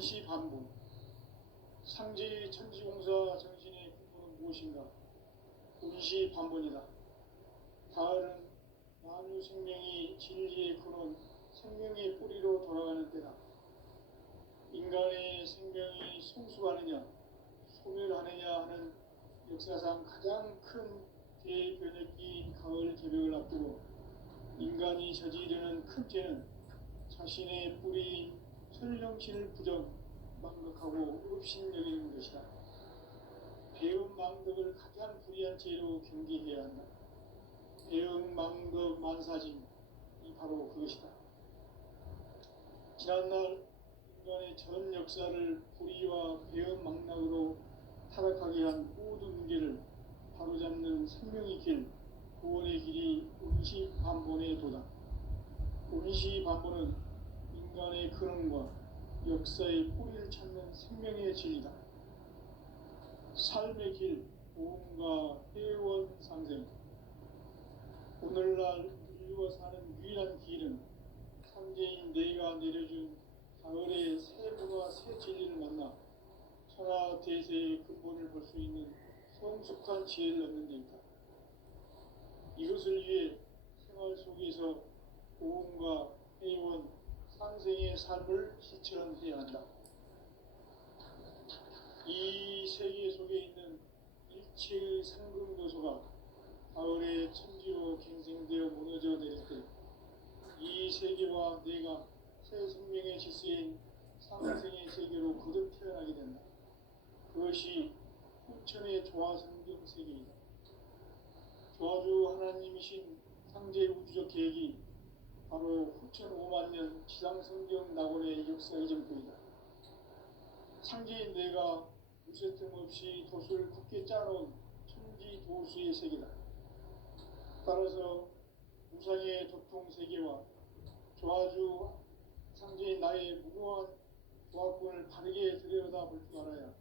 임시반복, 상제의 천지공사 정신의 근본은 무엇인가? 임시반복이다. 가을은 만유 생명이 진리의 근원, 생명의 뿌리로 돌아가는 때다. 인간의 생명이 성숙하느냐, 소멸하느냐 하는 역사상 가장 큰 대변혁기인 가을 개벽을 앞두고 인간이 저지르는 큰 죄는 자신의 뿌리인 설령신을 망각하고 업신여기는 것이다. 배은망덕을 가장 불의한 죄로 경계해야 한다. 배은망덕 만사짐이 바로 그것이다. 지난날 인간의 전 역사를 불의와 배은망락으로 타락하게 한 모든 문제를 바로잡는 생명의 길, 구원의 길이 임시반본의 도다. 임시반본은 인간의 근원과 역사의 뿌리를 찾는 생명의 진리다. 삶의 길, 보험과 회원 상생. 오늘날 인류가 사는 유일한 길은 삼재인 내가 내려준 가을의 새 문화 새 진리를 만나 천하 대세의 근본을 볼 수 있는 성숙한 지혜를 얻는 데 있다. 이것을 위해 생활 속에서 보험과 회원, 상생의 삶을 실천해야 한다. 이 세계 속에 있는 일체의 상금 요소가 가을의 천지로 갱생되어 무너져 내릴 때 이 세계와 내가 새 생명의 질서인 상생의 세계로 거듭 태어나게 된다. 그것이 후천의 조화성경 세계이다. 조화주 하나님이신 상제 우주적 계획이 바로 후천 5만 년 지상성경 낙원의 역사 이전부이다. 상제인 내가 무쇠틈 없이 돛을 굳게 짜놓은 천지 도수의 세계다. 따라서 무상의 도통 세계와 조화주 상제인 나의 무궁한 조화권을 바르게 들여다볼 줄 알아야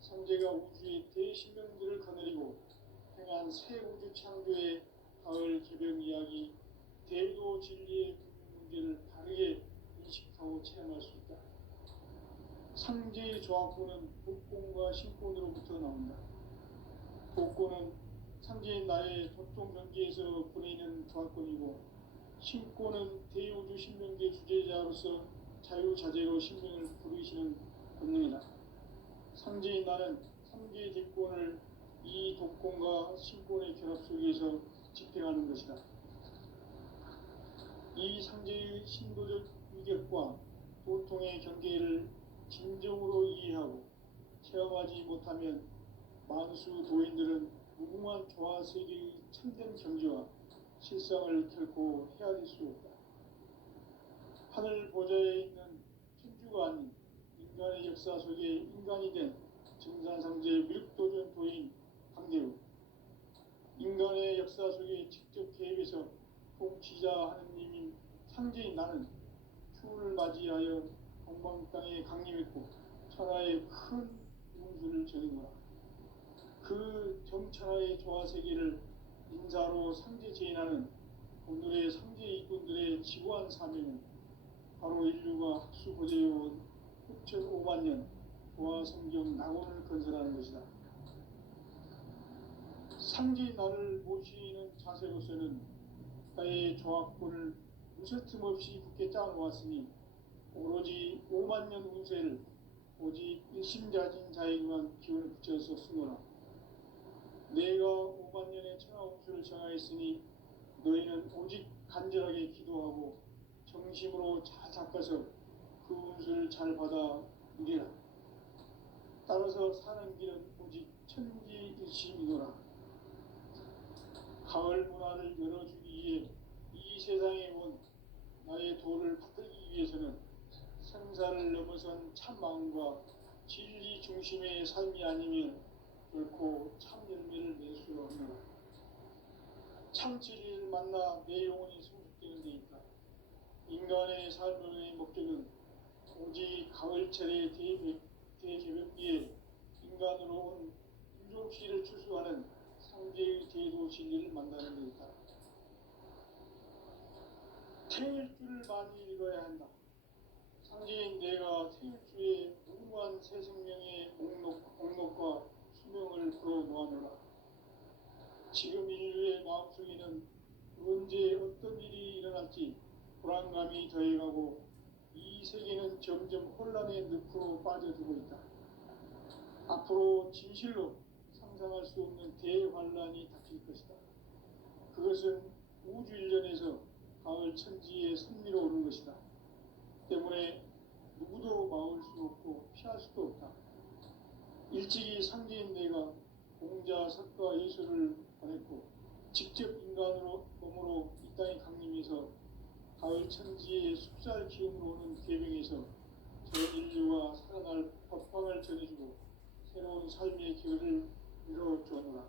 상제가 우주의 대신명들을 거느리고 행한 새 우주 창조의 가을 개벽 이야기, 대도 진리의 문제를 바르게 인식하고 체험할 수 있다. 상제의 조화권은 복권과 신권으로부터 나온다. 복권은 상제인 나의 도통 경계에서 보내는 조화권이고, 신권은 대우주 신명계 주제자로서 자유자재로 신명을 부르시는 권능이다. 상제인 나는 상제의 뒷권을 이 독권과 신권의 결합 속에서 집행하는 것이다. 이 상제의 신도적 위격과 도통의 경계를 진정으로 이해하고 체험하지 못하면 만수 도인들은 무궁한 조화세계의 참된 경지와 실상을 결코 헤아릴 수 없다. 하늘 보좌에 있는 천주가 아닌 인간의 역사 속에 인간이 된 증산상제 무육도전 도인 강대우, 인간의 역사 속에 직접 개입해서 통치자 하느님인 상제인 나는 추운을 맞이하여 동방 땅에 강림했고 천하의 큰 운수를 전해노라. 그 정천하의 조화세계를 인사로 상제 제인하는 오늘의 상제 일꾼들의 지구한 사명은 바로 인류가 학수고대해온 후천 5만 년 조화성경 낙원을 건설하는 것이다. 상제인 나를 모시는 자세로서는 나의 조화권을 무쇠틈 없이 굳게 짜놓았으니 오로지 5만 년 운세를 오직 일심자진 자에게만 기운을 붙여서 쓰노라. 내가 5만 년의 천하 운수를 정하였으니 너희는 오직 간절하게 기도하고 정심으로 잘 닦아서 그 운수를 잘 받아 누리라. 따라서 사는 길은 오직 천지일심이노라. 가을 문화를 열어주기 위해 이 세상에 온 나의 도를 받들기 위해서는 생사를 넘어선 참마음과 진리 중심의 삶이 아니면 결코 참 열매를 낼 수 없노라. 참 진리를 만나 내 영혼이 성숙되는 데 있다. 인간의 삶의 목적은 오직 가을철의 대개벽기에 인간으로 온 인종시를 추수하는 상제의 대도 진리를 만나는 데 있다. 태일주를 많이 읽어야 한다. 상제인 내가 태일주의 언제 어떤 일이 일어날지 불안감이 더해가고 이 세계는 점점 혼란의 늪으로 빠져들고 있다. 앞으로 진실로 상상할 수 없는 대환란이 닥칠 것이다. 그것은 우주 일련에서 가을 천지에 선미로 오는 것이다. 때문에 누구도 막을 수 없고 피할 수도 없다. 일찍이 상제인 내가 공자, 석가, 예수를 보냈고 직접 인간으로 몸으로 이 땅에 강림해서 가을 천지의 숲살 기운으로 오는 계명에서 전 인류가 살아날 법방을 전해주고 새로운 삶의 길을 열어주었노라.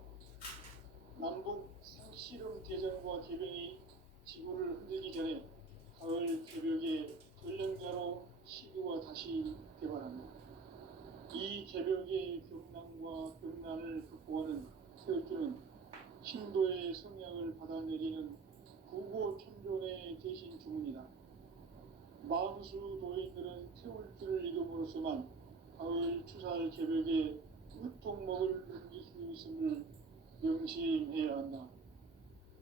남북 상씨름 대전과 계명이 지구를 흔들기 전에 가을 개벽의 전령자로 시교가 다시 개발한다. 이 개벽의 경난과 병난을 극복하는 태울주는 신도의 성향을 받아내리는 구고천존의 대신 주문이다. 만수 도인들은 태울주를 이름으로서만 가을 추살 개벽의 으통목을 넘길 수 있음을 명심해야 한다.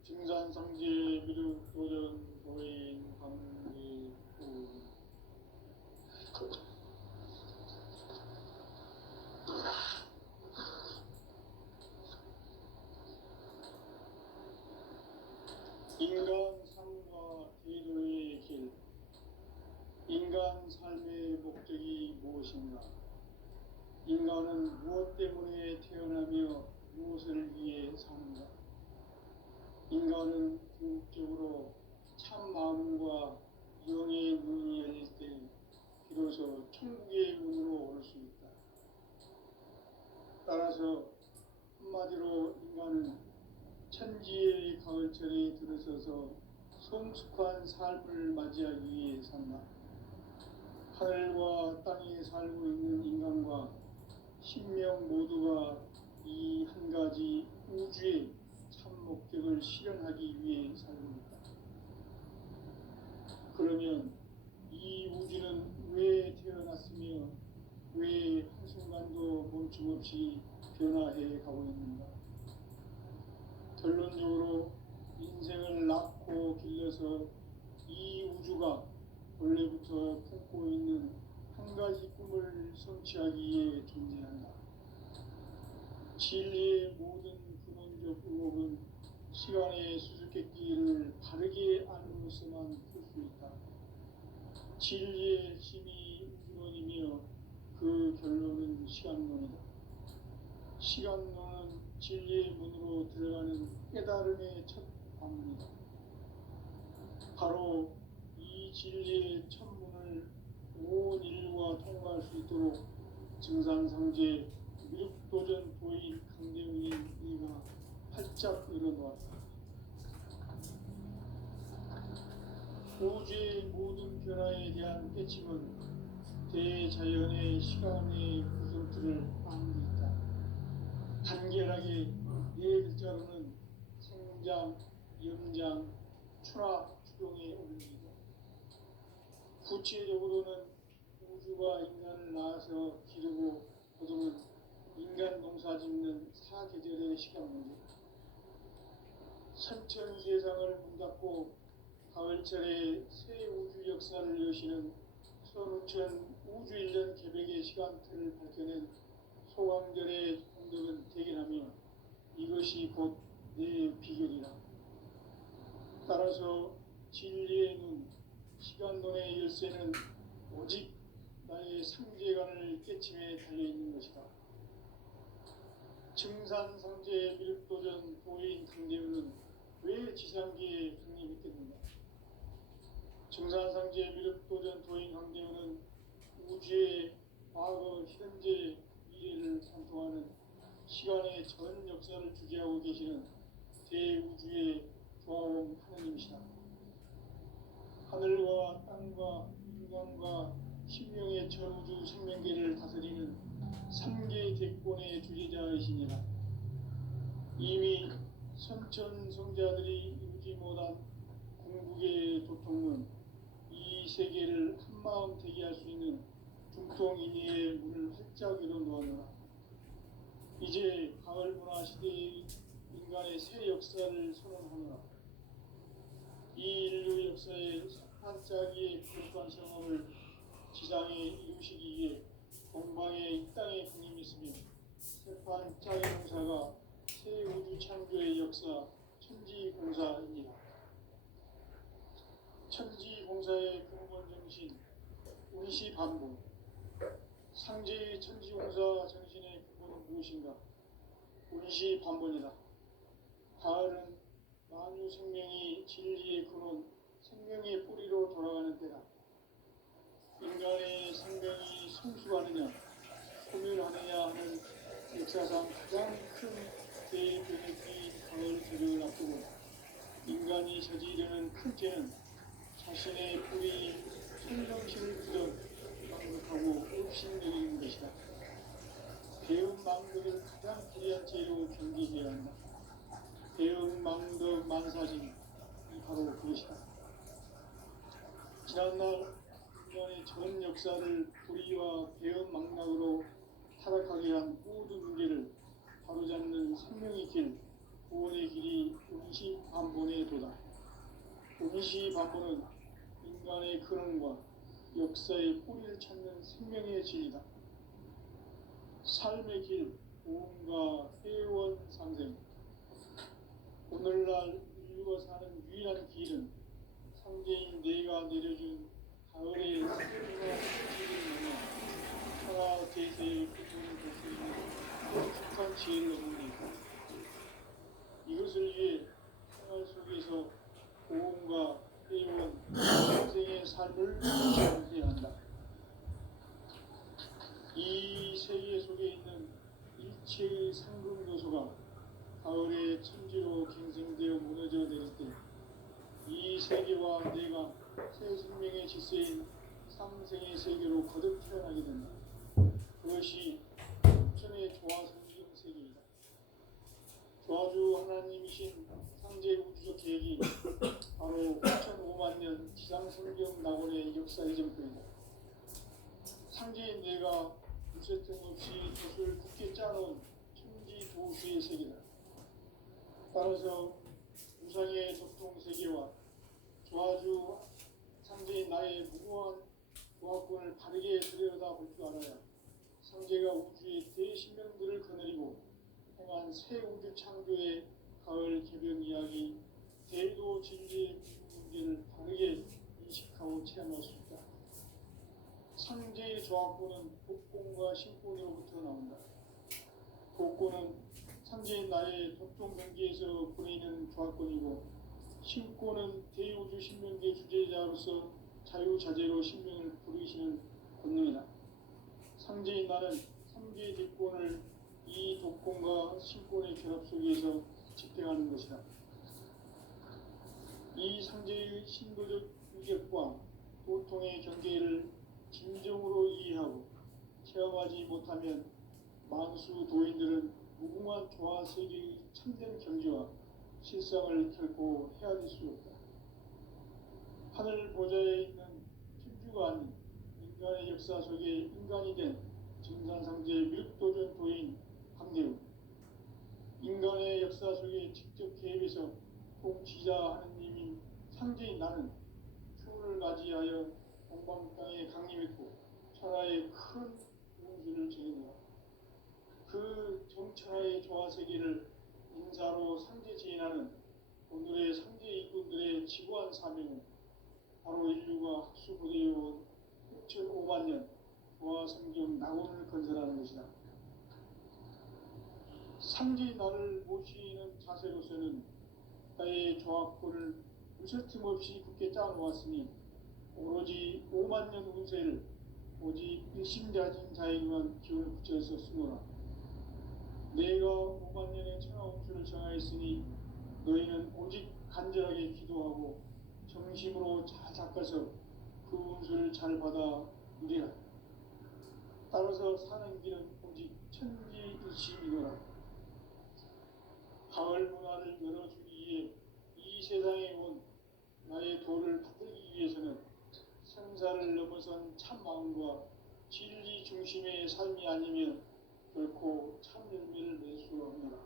증산상제 미륵 도전 도인 관계부 인간 삶과 제도의 길. 인간 삶의 목적이 무엇인가? 인간은 무엇 때문에 태어나며 무엇을 위해 사는가? 인간은 궁극적으로 참 마음과 영의 눈이 열릴 때 비로소 천국의 문으로 올 수 있다. 따라서 한마디로 인간은 천지의 가을철에 들어서서 성숙한 삶을 맞이하기 위해 산다. 하늘과 땅에 살고 있는 인간과 신명 모두가 이 한 가지 우주의 참 목적을 실현하기 위해 살고 있다. 그러면 이 우주는 왜 태어났으며 왜 한순간도 멈춤없이 변화해 가고 있는가? 결론적으로 인생을 낳고 길러서 이 우주가 원래부터 품고 있는 한 가지 꿈을 성취하기 위해 존재한다. 진리의 모든 근원적 의혹은 시간의 수수께끼를 바르게 알므로서만 풀 수 있다. 진리의 핵심이 우주론이며 그 결론은 시간론이다. 시간론은 진리의 문으로 들어가는 깨달음의 첫 관문이다. 바로 이 진리의 첫 문을 온 인류가 통과할 수 있도록 증산상제 미륵도전 도인 강대웅인 이가 활짝 열어놓았다. 우주의 모든 변화에 대한 깨침은 대자연의 시간의 구성틀을 안고 있다. 간결하게 네 글자로는 생장, 염장, 추나 추동의 원리이다. 구체적으로는 우주가 인간을 낳아서 기르고 거두는 인간 농사 짓는 사계절의 시간 문제. 선천 세상을 문닫고 가을철에 새 우주 역사를 여시는 서루천 우주 일년 개벽의 시간틀을 밝혀낸 소강절의 공덕은 대견하며 이것이 곧 내 비결이라. 따라서 진리의 눈, 시간론의 열쇠는 오직 나의 상제관을 깨침에 달려있는 것이다. 증산상제 미륵도전 도인 강대우는 왜 지상계에 강림했겠는가? 증산상제 미륵도전 도인 강대우는 우주의 과거, 현재, 미래를 관통하는 시간의 전 역사를 주재하고 계시는 대우주의 조화원 하느님이시다. 하늘과 땅과 인간과 신명의 전우주 생명계를 다스리는 3개 대권의 주재자이시니라. 이미 선천성자들이 이루지 못한 궁극의 도통은 이 세계를 한마음 되게 할 수 있는 중통인의의 문을 활짝 열어놓았노라. 이제 가을 문화 시대의 인간의 새 역사를 선언하노라. 이 인류 역사의 한짝의 거룩한 성함을 지상에 이루시기 위해 동방에 이 땅에 군림했으며 세판 짝의 공사가 새 우주 창조의 역사 천지공사입니다. 천지공사의 근본 정신 운시반복. 상제의 천지공사 정신의 근본은 무엇인가? 운시반복이다. 가을은 만유 생명이 진리의 근원, 생명의 뿌리로 돌아가는 때다. 인간의 생명이 성숙하느냐, 소멸하느냐 하는 역사상 가장 큰 대변의 뒤 가을節을 앞두고 인간이 저지르는 큰 죄는 자신의 뿌리 성정신을 그저 망각하고 업신여기는 것이다. 대응망덕을 가장 불의한 죄로 경계해야 한다. 대응망덕 만사진이 바로 그것이다. 지난날 인간의 전 역사를 불의와 대응망락으로 타락하게 한 모든 문제를 바로잡는 생명의 길, 구원의 길이 운시반본의 도다. 운시반본은 인간의 근원과 역사의 뿌리를 찾는 생명의 진리다. 삶의 길, 구원과 회원 상생. 오늘날 인류가 사는 유일한 길은 상제인 내가 내려준 가을의 새로운 지리를 넘어 천하 대세의 구원을 볼 수 있는 깊숙한 지혜를 얻는 것. 이것을 위해 생활 속에서 고음과 회원, 인생의 삶을 실천해야 한다. 이 세계 속에 있는 일체의 상금 요소가 가을의 천지로 갱생되어 무너져 내릴 때 이 세계와 내가 새 생명의 질서인 삼생의 세계로 거듭 태어나게 된다. 그것이 천의 조화성경 세계이다. 조화주 하나님이신 상제 우주적 계획이 바로 5,500만 년 지상성경 낙원의 역사 예정표이다. 상제인 내가 무쇠틈 없이 돛을 굳게 짜놓은 천지 도수의 세계다. 따라서 우상의 적통 세계와 조화주 상제인 나의 무고한 조합권을 바르게 들여다볼 줄 알아야 상제가 우주의 대신명들을 거느리고 행한 새 우주 창조의 가을 개변 이야기, 대도 진리의 문제를 바르게 인식하고 체험할 수 있다. 상제의 조합권은 복권과 신권으로부터 나온다. 복권은 상제인 나의 독종 경계에서 보내는 조합권이고, 신권은 대우주 신명계 주제자로서 자유자재로 신명을 부르시는 권능이다. 상제인 나는 3개의 대권을 이 독권과 신권의 결합 속에서 집행하는 것이다. 이 상제의 신도적 위격과 도통의 경계를 진정으로 이해하고 체험하지 못하면 만수 도인들은 무궁한 조화세계의 참된 경지와 실상을 결코 헤아릴 수 없다. 하늘 보좌에 있는 천주가 아닌 인간의 역사 속에 인간이 된 증산상제 밀도전 도인 강대우, 인간의 역사 속에 직접 개입해서 통치자 하느님인 상제인 나는 추운을 맞이하여 동방 땅에 강림했고 천하의 큰 운수를 제행하라. 그 정천하의 조화세계를 인사로 상제 제인하는 오늘의 상제 이꾼들의 지구한 사명은 바로 인류가 학수고대해온 6,500만 년 조화성경 낙원을 건설하는 것이다. 상제인 나를 모시는 자세로서는 나의 조합권을 무쇠틈 없이 굳게 짜놓았으니 오로지 5만 년 운세를 오직 일심자진 자에게만 기운을 붙여서 쓰노라. 내가 5만 년의 천하 운수를 정하였으니 너희는 오직 간절하게 기도하고 정심으로 잘 닦아서 그 운수를 잘 받아 누리라. 따라서 사는 길은 오직 천지일심이노라. 가을 문화를 열어주기 위해 이 세상에 온 나의 도를 받들기 위해서는 생사를 넘어선 참 마음과 진리 중심의 삶이 아니면 결코 참 열매를 낼 수 없노라.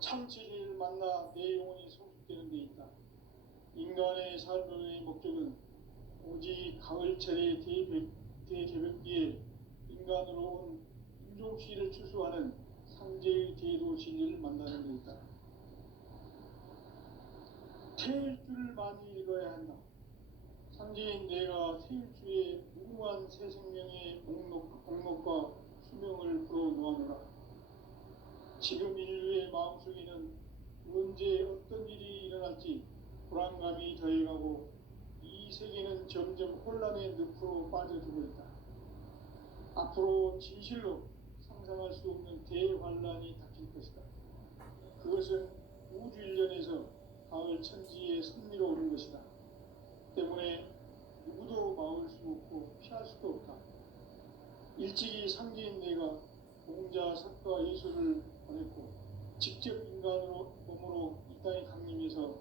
참 진리를 만나 내 영혼이 성숙되는 데 있다. 인간의 삶의 목적은 오직 가을철의 대개벽기에 인간으로 온 인종씨를 추수하는 상제의 대도 진리를 만나는 것이다. 태일주를 많이 읽어야 한다. 상제인 내가 태일주의 무궁한 새 생명의 목록과 수명을 풀어놓아노라. 지금 인류의 마음속에는 언제 어떤 일이 일어날지 불안감이 더해가고 이 세계는 점점 혼란의 늪으로 빠져들고 있다. 앞으로 진실로 상상할 수 없는 대환란이 닥칠 것이다. 그것은 우주 일련에서 가을 천지의 섭리로 오는 것이다. 때문에 누구도 막을 수 없고 피할 수도 없다. 일찍이 상제인 내가 공자, 석가, 예수를 보냈고 직접 인간으로 몸으로 이 땅에 강림해서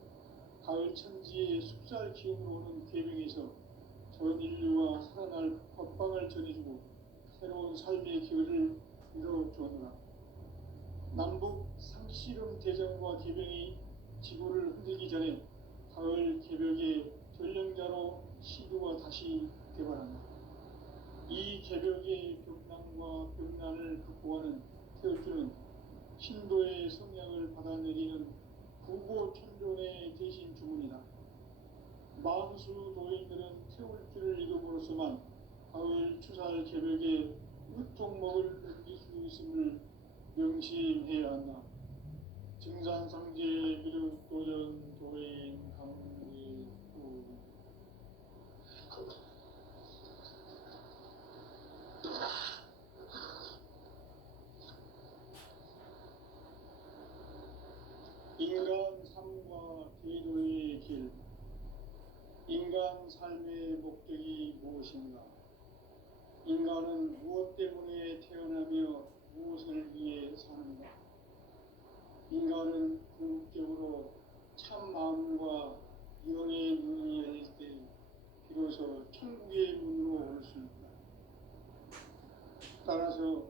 가을 천지의 숲살 기운으로 오는 계명에서 전 인류와 살아날 법방을 전해주고 새로운 삶의 기회를 이뤄주었노라. 남북 상씨름 대전과 계명이 지구를 흔들기 전에 가을 개벽의 전령자로 시도가 다시 개발한다. 이 개벽의 벽난과 벽난을 극복하는 태울주는 신도의 성향을 받아내리는 부고천존의 대신 주문이다. 만수 도인들은 태울주를 읽음으로써만 가을 추살 개벽의 으통목을 넘길 수 있음을 명심해야 한다. 증산상제 미륵도전 도인 강리구 인간 삶과 대도의 길. 인간 삶의 목적이 무엇인가? 인간은 무엇 때문에 태어나며 무엇을 위해 사는가? 인간은 궁극적으로 참 마음과 영의 눈이 열릴 때 비로소 천국의 문으로 올 수 있다. 따라서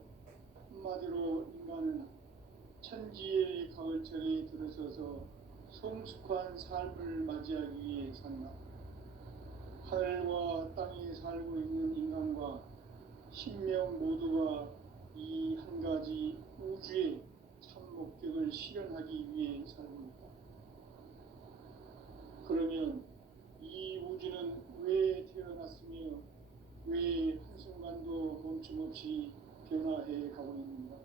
한마디로 인간은 천지의 가을철에 들어서서 성숙한 삶을 맞이하기 위해 산다. 하늘과 땅에 살고 있는 인간과 신명 모두가 이 한 가지 우주의 참 목적을 실현하기 위해 살고 있다. 그러면 이 우주는 왜 태어났으며 왜 한순간도 멈춤없이 변화해 가고 있는가?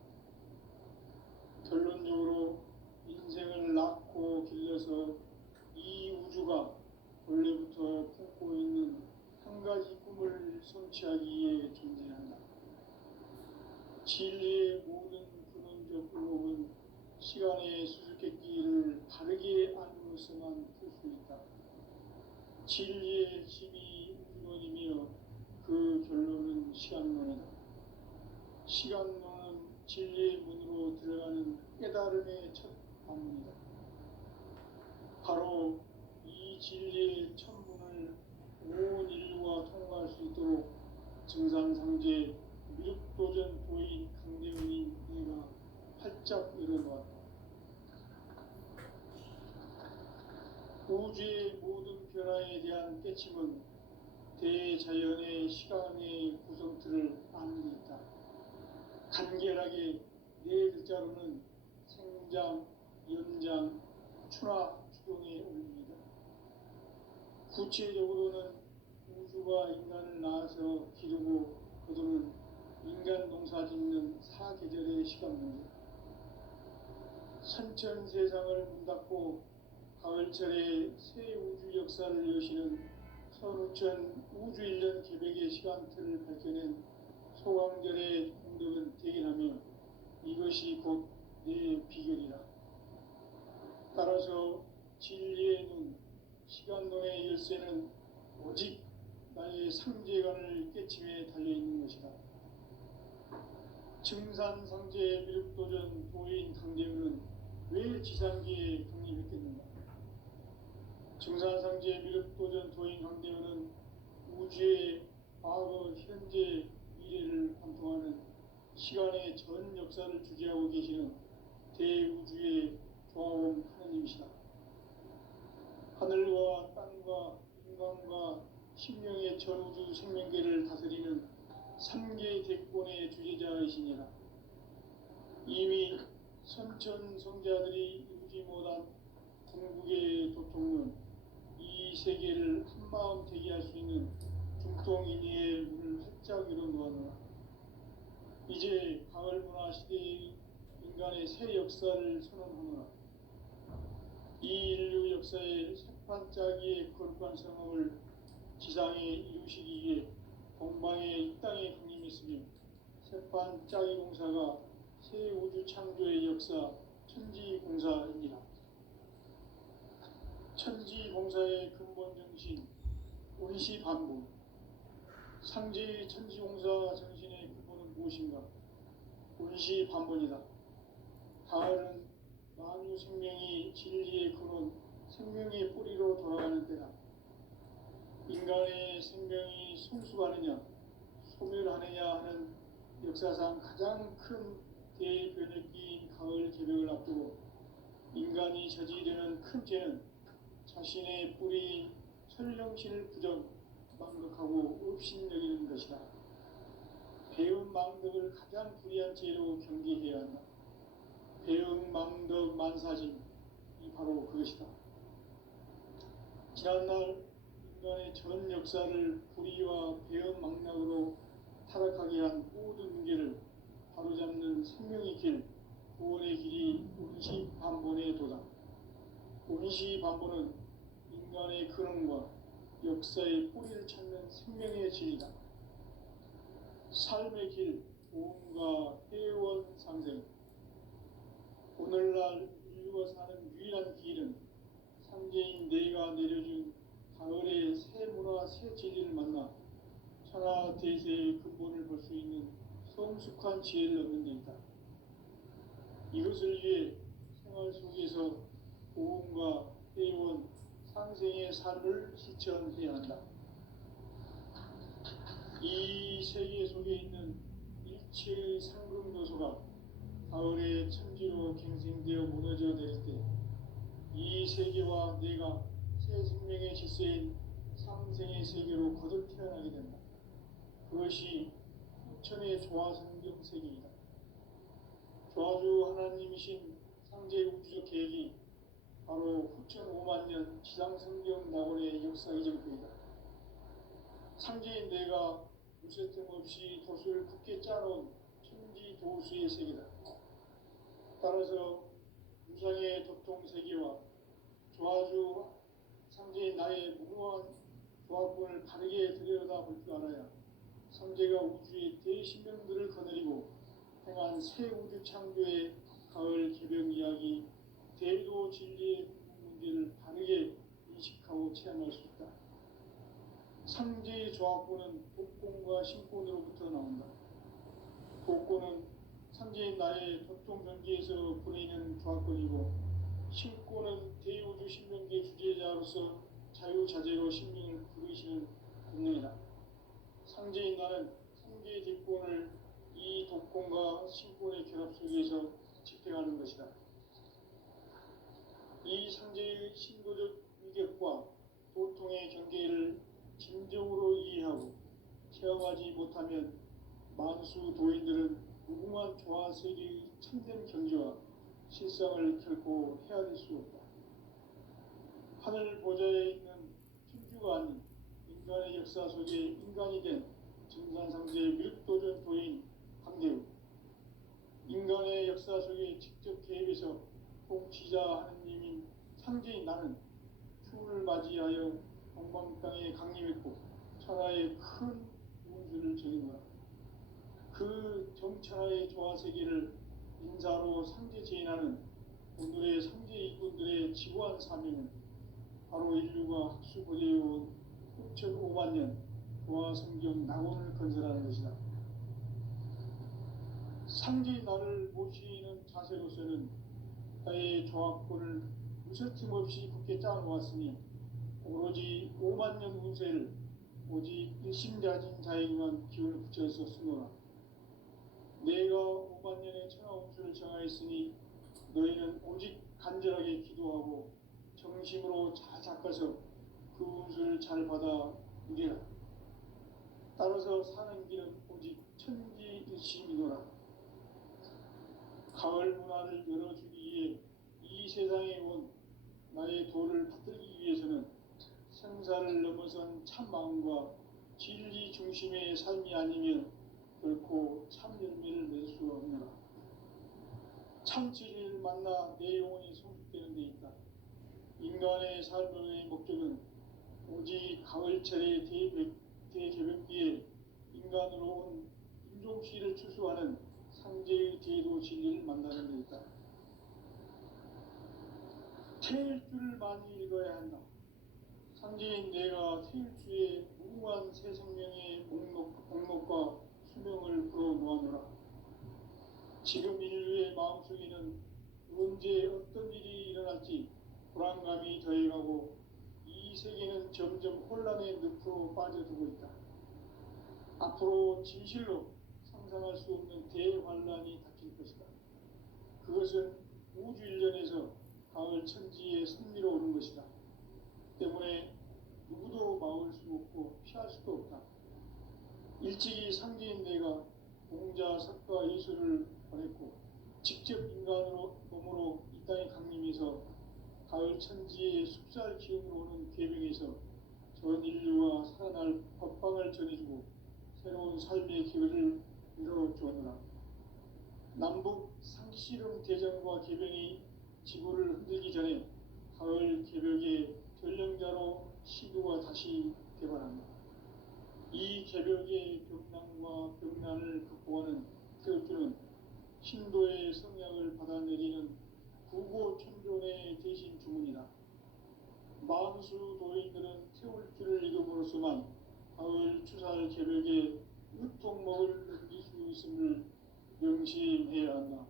결론적으로 인생을 낳고 길러서 이 우주가 원래부터 품고 있는 한 가지 꿈을 성취하기 위해 존재한다. 진리의 모든 근원적 의혹은 시간의 수수께끼를 바르게 알므로서만 풀 수 있다. 진리의 핵심이 우주론이며 그 결론은 시간론이다. 시간론은 진리의 문으로 들어가는 깨달음의 첫 방문이다. 바로 이 진리의 천문을 온 인류가 통과할 수 있도록 증산상제 미륵도전 도인 강대훈이 내가 활짝 열어놓았다. 우주의 모든 변화에 대한 깨침은 대자연의 시간의 구성틀을 아는 데 있다. 간결하게 네 글자로는 생장, 연장, 추나 추동에 올립니다. 구체적으로는 우주가 인간을 낳아서 기르고 거두는 인간 농사 짓는 사계절의 시간 문제. 선천 세상을 문 닫고 가을철에 새 우주 역사를 여시는 선우천 우주 1년 개백의 시간틀을 밝혀낸 소강절의 공덕은 대견하며 이것이 곧 내 비결이라. 따라서 진리의 눈, 시간론의 열쇠는 오직 나의 상제관을 깨침에 달려있는 것이다. 증산상제 미륵도전 도인 강대훈은 왜 지상계에 강림했겠는가? 증산상제 미륵도전 도인 강대훈은 우주의 과거, 현재, 미래를 관통하는 시간의 전 역사를 주재하고 계시는 대우주의 조화원 하느님이시다. 하늘과 땅과 인간과 신명의 전우주 생명계를 다스리는 삼계 대권의 주제자이시니라. 이미 선천성자들이 이루지 못한 궁극의 도통은 이 세계를 한마음 되게 할 수 있는 중통인의의 문을 활짝 열어놓았노라. 이제 가을 문화 시대의 인간의 새 역사를 선언하노라. 이 인류 역사의 새판짜기의 거룩한 성함을 지상에 이루시기 위해 동방의 이 땅에 강림했으며 새판짜기 공사가 새 우주 창조의 역사 천지공사입니다. 천지공사의 근본 정신 원시반복. 상제의 천지공사 정신의 근본은 무엇인가? 원시반복이다. 가을은 만유 생명이 진리의 근원, 생명의 뿌리로 돌아가는 때다. 인간의 생명이 성숙하느냐, 소멸하느냐 하는 역사상 가장 큰 대변혁기인 가을 개벽을 앞두고 인간이 저지르는 큰 죄는 자신의 뿌리인 설령신을 부정, 망덕하고 업신여기는 것이다. 배은 망덕을 가장 불의한 죄로 경계해야 한다. 배은 망덕 만사진이 바로 그것이다. 지난날 인간의 전 역사를 불의와 배은 망락으로 타락하게 한 모든 문제를 바로잡는 생명의 길, 구원의 길이 원시반본의 도다. 원시반본은 인간의 근원과 역사의 뿌리를 찾는 생명의 진리다. 삶의 길, 보험과 회원 상생. 오늘날 인류가 사는 유일한 길은 상제인 내가 내려준 가을의 새 문화, 새 진리를 만나 천하 대세의 근본을 볼 수 있는 성숙한 지혜를 얻는 데 있다. 이것을 위해 생활 속에서 보험과 회원, 상생의 삶을 실천해야 한다. 이 세계 속에 있는 일체의 상금 요소가 가을의 천지로 갱생되어 무너져 내릴 때 이 세계와 내가 새 생명의 질서인 상생의 세계로 거듭 태어나게 된다. 그것이 후천의 조화성경 세계이다. 조화주 하나님이신 상제 우주적 계획이 바로 후천 5만 년 지상성경 낙원의 역사 이정표이다. 상제인 내가 무쇠틈 없이 도수를 굳게 짜놓은 천지 도수의 세계다. 따라서 무상의 도통 세계와 조화주 상제인 나의 무모한 조합권을 바르게 들여다볼 줄 알아야 상제가 우주의 대신명들을 거느리고 행한 새 우주 창조의 가을 개벽 이야기, 대도 진리의 문제를 바르게 인식하고 체험할 수 있다. 상제의 조합권은 복권과 신권으로부터 나온다. 복권은 상제인 나의 도통 경계에서 보내는 조합권이고, 신권은 대우주 신명계 주제자로서 자유자재로 신명을 부르시는 권능이다. 상제인 나는 상제의 뒷권을 이 독권과 신권의 결합 속에서 집행하는 것이다. 이 상제의 신도적 위격과 도통의 경계를 진정으로 이해하고 체험하지 못하면 만수 도인들은 무궁한 조화세계의 참된 경지와 실상을 결코 헤아릴 수 없다. 하늘 보좌에 있는 천주가 아닌 인간의 역사 속에 인간이 된 증산상제의 밀도전 도인 강대우, 인간의 역사 속에 직접 개입해서 통치자 하느님인 상제인 나는 추운을 맞이하여 동방 땅에 강림했고 천하의 큰 운수를 정인노라. 그 정천하의 조화세계를 인사로 상제 제인하는 오늘의 상제 이꾼들의 지고한 사명은 바로 인류가 학수고대해온 6,5만 년 조화성경 낙원을 건설하는 것이다. 상제인 나를 모시는 자세로서는 나의 조합권을 무쇠틈 없이 굳게 짜놓았으니 오로지 5만 년 운세를 오직 일심자진 자에게만 기운을 붙여서 쓰노라. 내가 5만 년의 천하 운수를 정하였으니 너희는 오직 간절하게 기도하고 정심으로 잘 닦아서 그 운수를 잘 받아 누리라. 따라서 사는 길은 오직 천지일심이노라. 가을 문화를 열어주기 위해 이 세상에 온 나의 도를 받들기 위해서는 생사를 넘어선 참 마음과 진리 중심의 삶이 아니면 결코 참 열매를 맺을 수 없노라. 참 진리를 만나 내 영혼이 성숙되는 데 있다. 인간의 삶의 목적은 오직 가을철의 대개벽기에 인간으로 온 인종시를 추수하는 상제의 제도 진리를 만나는 데 있다. 태일주를 많이 읽어야 한다. 상제인 내가 태일주에 무궁한 새 생명의 목록과 수명을 불어모아노라. 지금 인류의 마음속에는 언제 어떤 일이 일어날지 불안감이 더해가고 이 세계는 점점 혼란의 늪으로 빠져들고 있다. 앞으로 진실로 상상할 수 없는 대환란이 닥칠 것이다. 그것은 우주 일련에서 가을 천지에 승리로 오는 것이다. 때문에 누구도 막을 수 없고 피할 수도 없다. 일찍이 상제인 내가 공자, 석가, 예수를 보냈고 직접 인간으로 몸으로 이 땅에 강림해서 가을 천지의 숲살 기운으로 오는 계명에서 전 인류와 살아날 법방을 전해주고 새로운 삶의 기회를 열어주었노라. 남북 상씨름 대전과 계병이 지구를 흔들기 전에 가을 개벽의 전령자로 시도가 다시 개발한다. 이 개벽의 벽난과 벽난을 극복하는 태울주는 신도의 성약을 받아내리는 구고천존의 대신 주문이다. 만수 도인들은 태울주를 읽음으로써만 가을 추살 개벽의 으통목을 넘길 수 있음을 명심해야 한다.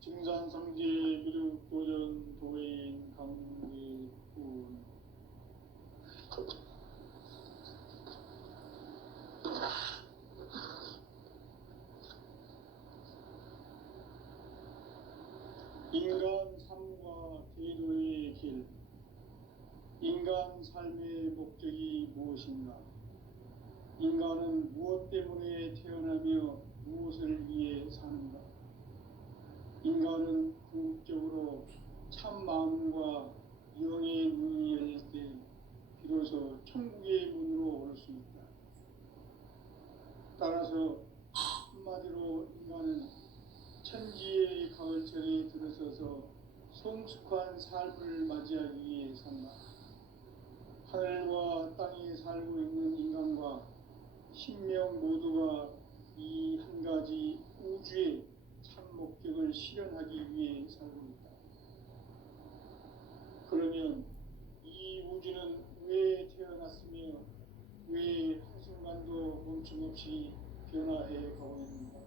증산상제 미륵도전 도인 강대군. 인간 삶과 대도의 길. 인간 삶의 목적이 무엇인가? 인간은 무엇 때문에 태어나며 무엇을 위해 사는가? 인간은 궁극적으로 참 마음과 영의 문이 열릴 때 비로소 천국의 문으로 올 수 있다. 따라서 한마디로 인간은 천지의 가을철에 들어서서 성숙한 삶을 맞이하기 위해 산다. 하늘과 땅에 살고 있는 인간과 신명 모두가 이 한 가지 우주의 참 목적을 실현하기 위해 살고 있다. 그러면 이 우주는 왜 태어났으며 왜 한순간도 멈춤없이 변화해 가고 있는가?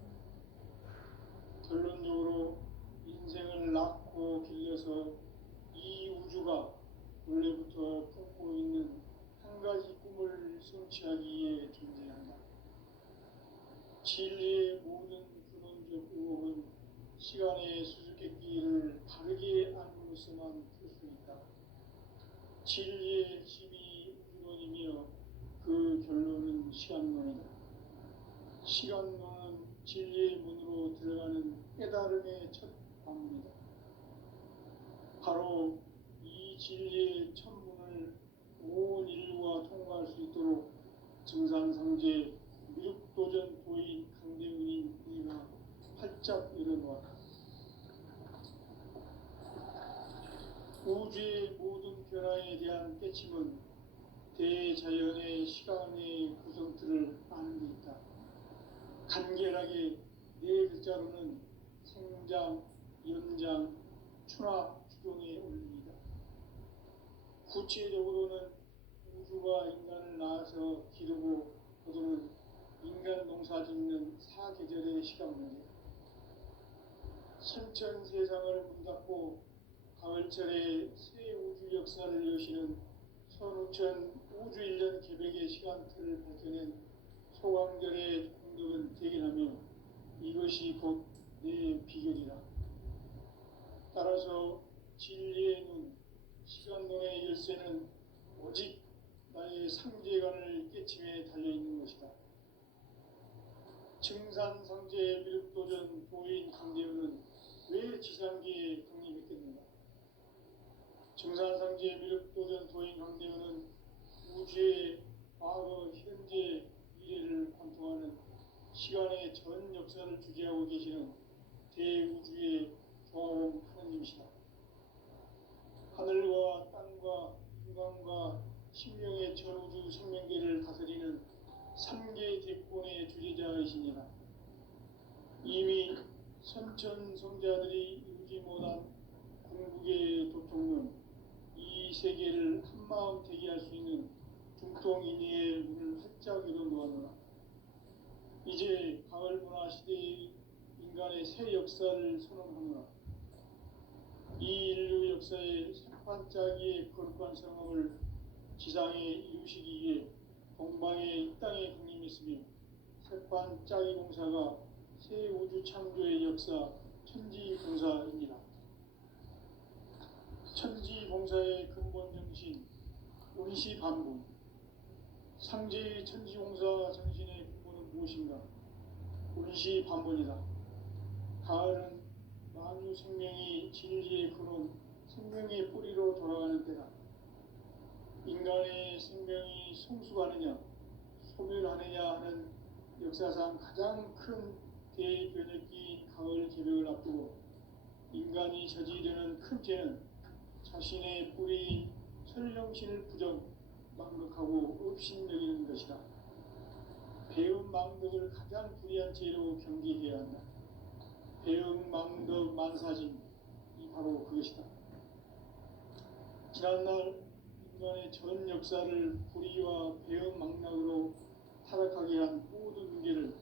결론적으로 인생을 낳고 길러서 이 우주가 원래부터 품고 있는 한 가지 꿈을 성취하기 위해 존재한다. 진리의 모든 근원적 의혹은 시간의 수수께끼를 바르게 알므로서만 풀 수 있다. 진리의 핵심이 우주론이며 그 결론은 시간론이다. 시간론은 진리의 문으로 들어가는 깨달음의 첫 방문이다. 바로 이 진리의 첫 문을 온 인류가 통과할 수 있도록 증산상제 미륵도전 도인 강대훈인 우리가 활짝 열어놓았다. 우주의 모든 변화에 대한 깨침은 대자연의 시간의 구성틀을 아는 데 있다. 간결하게 네 글자로는 생장, 연장, 추나 주동에 올립니다. 구체적으로는 우주가 인간을 낳아서 기르고 거두는 인간 농사 짓는 사계절의 시간 문제. 신천 세상을 문 닫고 가을철에 새 우주 역사를 여시는 선우천 우주 1년 개벽의 시간틀을 밝혀낸 소강절의 공덕은 대견하며 이것이 곧 내 비결이다. 따라서 진리의 눈, 시간 증산상제 미륵도전 도인 강대우는 왜 지상계에 강림했겠는가? 증산상제 미륵도전 도인 강대우는 우주의 과거, 현재, 미래를 관통하는 시간의 전 역사를 주재하고 계시는 대우주의 조화원 하느님이시다. 하늘과 땅과 인간과 신명의 전우주 생명계를 다스리는 삼계 대권의 주재자이시니라. 이미 선천성자들이 이루지 못한 궁극의 도통론, 이 세계를 한마음 되게 할 수 있는 중통인의의 문을 활짝 열어놓았노라. 이제 가을 문화 시대의 인간의 새 역사를 선언하노라. 이 인류 역사의 새반짝이의 거룩한 성함을 지상에 이루시기 위해 동방의 이 땅에 강림했으며 새반짝이 공사가 새 우주 창조의 역사 천지봉사입니다. 천지봉사의 근본 정신 운시반분. 상제의 천지봉사 정신의 근본은 무엇인가? 운시반분이다. 가을은 만유 생명이 진리의 근원, 생명의 뿌리로 돌아가는 때다. 인간의 생명이 성숙하느냐, 소멸하느냐 하는 역사상 가장 큰 대변혁기인 가을 개벽을 앞두고 인간이 저지르는 큰 죄는 자신의 뿌리인 설령신을 망각하고 업신여기는 것이다. 배은 망덕을 가장 불의한 죄로 경계해야 한다. 배은 망덕 만사진, 이 바로 그것이다. 지난날 인간의 전 역사를 불의와 배은 망락으로 타락하게 한 모든 문제를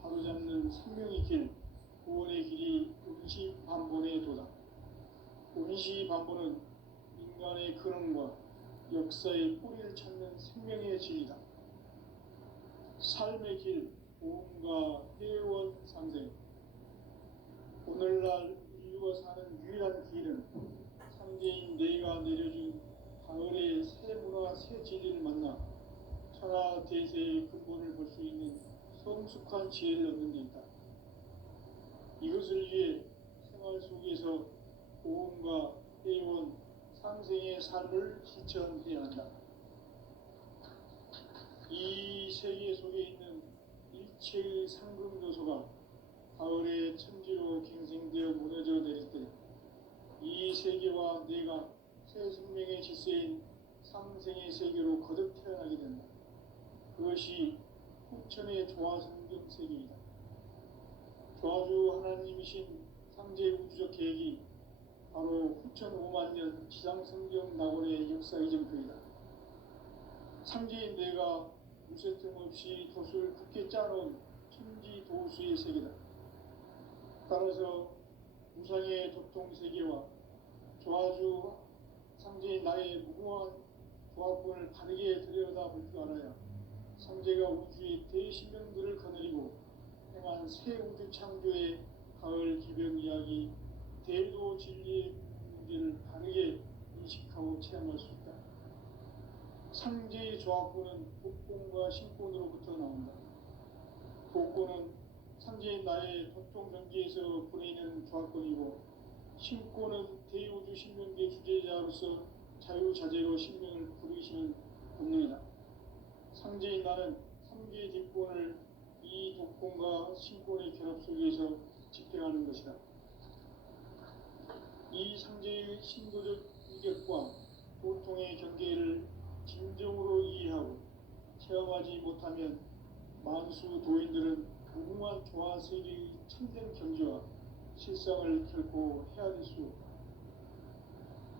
바로잡는 생명의 길, 구원의 길이 운시반본의 도다. 운시반본은 인간의 근원과 역사의 뿌리를 찾는 생명의 진리다. 삶의 길, 보험과 회원 상생. 오늘날 인류가 사는 유일한 길은 상제인 내가 내려준 가을의 새 문화, 새 진리를 만나 천하 대세의 근본을 볼 수 있는 성숙한 지혜를 얻는 데 있다. 이것을 위해 생활 속에서 보험과 회원, 상생의 삶을 실천해야 한다. 이 세계 속에 있는 일체의 상금 요소가 가을의 천지로 갱생되어 무너져 내릴 때 이 세계와 내가 새 생명의 질서인 상생의 세계로 거듭 태어나게 된다. 그것이 후천의 조화성경 세계이다. 조화주 하나님이신 상제 우주적 계획이 바로 후천 5만년 지상성경 낙원의 역사 이정표이다. 상제인 내가 무쇠틈 없이 도수를 굳게 짜놓은 천지 도수의 세계다. 따라서 무상의 도통세계와 조화주 상제인 나의 무궁한 조합권을 바르게 들여다볼 줄 알아야 상제가 우주의 대신명들을 거느리고 행한 새 우주 창조의 가을 기병 이야기, 대도 진리의 문제를 바르게 인식하고 체험할 수 있다. 상제의 조합권은 복권과 신권으로부터 나온다. 복권은 상제인 나의 도통 경계에서 보내는 조합권이고, 신권은 대우주 신명계 주제자로서 자유자재로 신명을 부르시는 본능이다. 상제인 나는 3개의 뒷권을 이 독권과 신권의 결합 속에서 집행하는 것이다. 이 상제의 신도적 위력과 도통의 경계를 진정으로 이해하고 체험하지 못하면 만수 도인들은 무궁한 조화세계의 참된 경지와 실상을 결코 헤아릴 수 없다.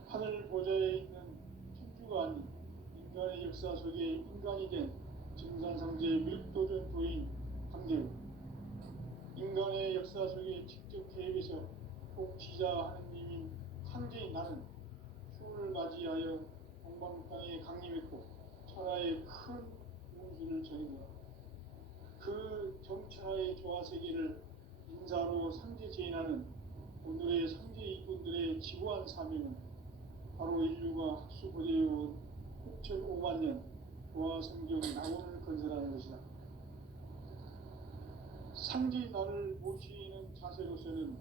하늘 보좌에 있는 천주가 아닌 인간의 역사 속에 인간이 된 증산상제 미륵도전 도인 강대우. 인간의 역사 속에 직접 개입해서 통치자 하느님인 상제인 나는 추운을 맞이하여 동방 땅에 강림했고 천하의 큰 운수를 전했노라. 그 정천하의 조화세계를 인사로 상제 제인하는 오늘의 상제 이꾼들의 지구한 사명은 바로 인류가 학수고대해온 6,500년 조화성경 낙원을 건설하는 것이다. 상지 나를 모시는 자세로서는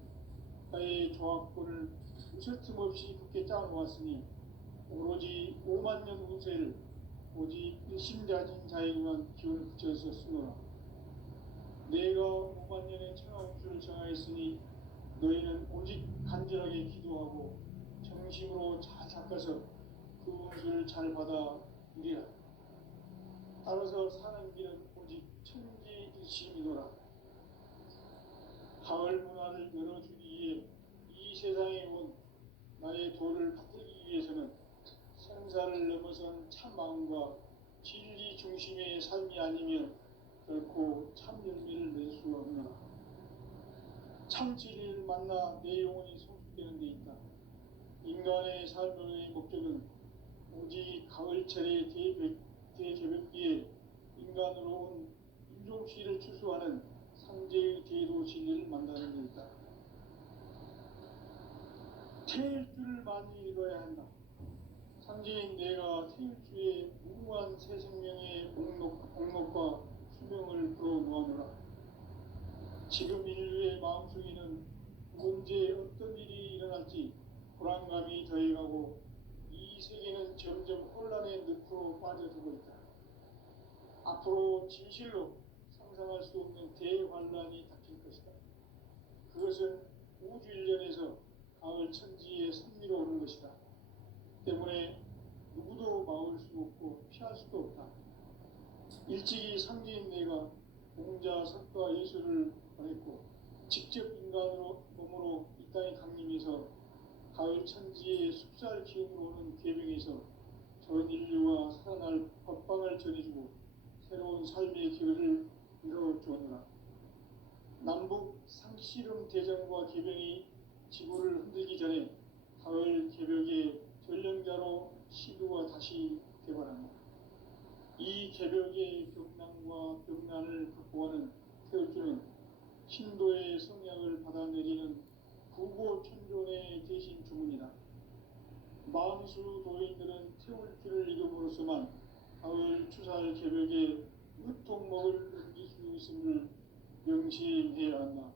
나의 조합권을 무쇠틈 없이 굳게 짜놓았으니 오로지 5만 년 운세를 오직 일심자진 자에게만 기운을 붙여서 쓰노라. 내가 5만 년의 천하운수를 정하였으니 너희는 오직 간절하게 기도하고 정심으로 잘 닦아서 그 운수를 잘 받아 누리라. 따라서 사는 길은 오직 천지일심이노라. 가을 문화를 열어주기 위해 이 세상에 온 나의 도를 받들기 위해서는 생사를 넘어선 참 마음과 진리 중심의 삶이 아니면 결코 참 열매를 낼 수 없노라. 참 진리를 만나 내 영혼이 성숙되는 데 있다. 인간의 삶의 목적은 오직 가을철의 대개벽기에 인간으로 온 인종시를 추수하는 상제의 대도 진리를 만나는 데 있다. 태일주를 많이 읽어야 한다. 상제인 내가 태일주의 무궁한 새 생명의 목록과 수명을 불어놓아노라. 지금 인류의 마음속에는 언제 어떤 일이 일어날지 불안감이 더해가고 이 세계는 점점 혼란의 늪으로 빠져들고 있다. 앞으로 진실로 상상할 수 없는 대환란이 닥칠 것이다. 그것은 우주 일련에서 가을 천지에 선미로 오는 것이다. 때문에 누구도 막을 수 없고 피할 수도 없다. 일찍이 상제인 내가 공자, 석가, 예수를 보냈고 직접 인간으로 몸으로 이 땅에 강림해서 가을 천지의 숲살 기운으로 오는 계명에서 전 인류와 살아날 법방을 전해주고 새로운 삶의 기회를 이뤄주었노라. 남북 상씨름 대전과 계명이 지구를 흔들기 전에 가을 개벽의 전령자로 시도가 다시 개발한다. 이 개벽의 벽난과 벽난을 극복하는 태울주는 신도의 성약을 받아내리는 구고천존의 대신 주문이다. 만수 도인들은 태울주를 이름으로서만 가을 추살 개벽의 유통목을 넘길 수 있음을 명심해야 한다.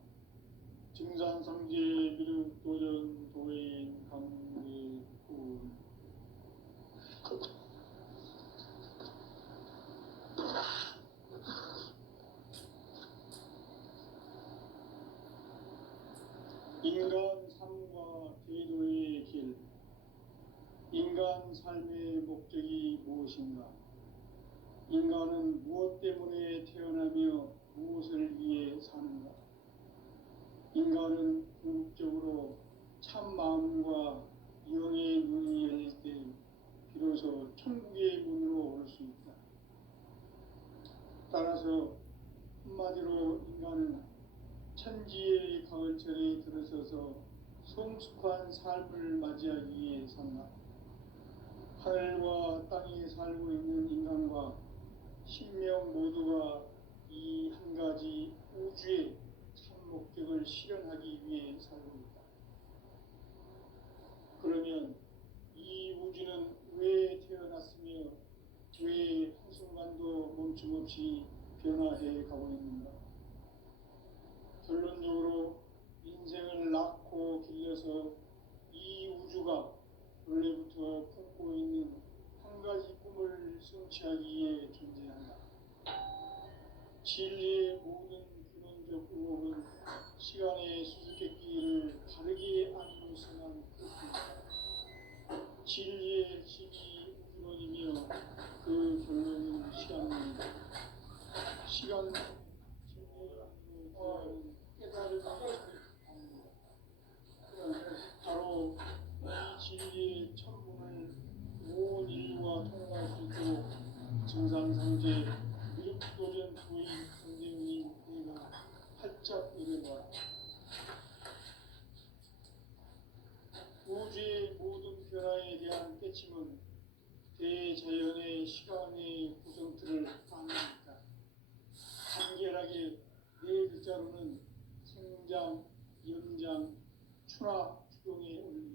증산상제 미륵 도전 도인 강대군 인간 삶과 대도의 길. 인간 삶의 목적이 무엇인가? 인간은 무엇 때문에 태어나며 무엇을 위해 사는가? 인간은 궁극적으로 참 마음과 영의 눈이 열릴 때 비로소 천국의 문으로 올 수 있다. 따라서 한마디로 인간은 천지의 가을철에 들어서서 성숙한 삶을 맞이하기 위해 산다. 하늘과 땅에 살고 있는 인간과 신명 모두가 이 한 가지 우주의 참 목적을 실현하기 위해 살고 있다. 그러면 이 우주는 왜 태어났으며 왜 한순간도 멈춤없이 변화해 가고 있는가? 결론적으로 인생을 낳고 길러서 이 우주가 원래부터 품고 있는 한 가지 꿈을 성취하기 위해 존재한다. 진리의 모든 근원적 의혹은 시간의 수수께끼를 바르게 알고서만 그렇습니다. 진리의 핵심이 우주론이며 그 결론은 시간론이다. 시간 진리론으로 깨달음이 합니다. 바로 이 진리의 천문을 온 인류가 통과할 수 있도록 증상상제 미륵도전 부인 선생님 내가 활짝 일어나 우주의 모든 변화에 대한 깨침은 대자연의 시간의 구성틀을 따릅니다. 간결하게 네 글자로는 생장, 연장, 추나, 추동의 원리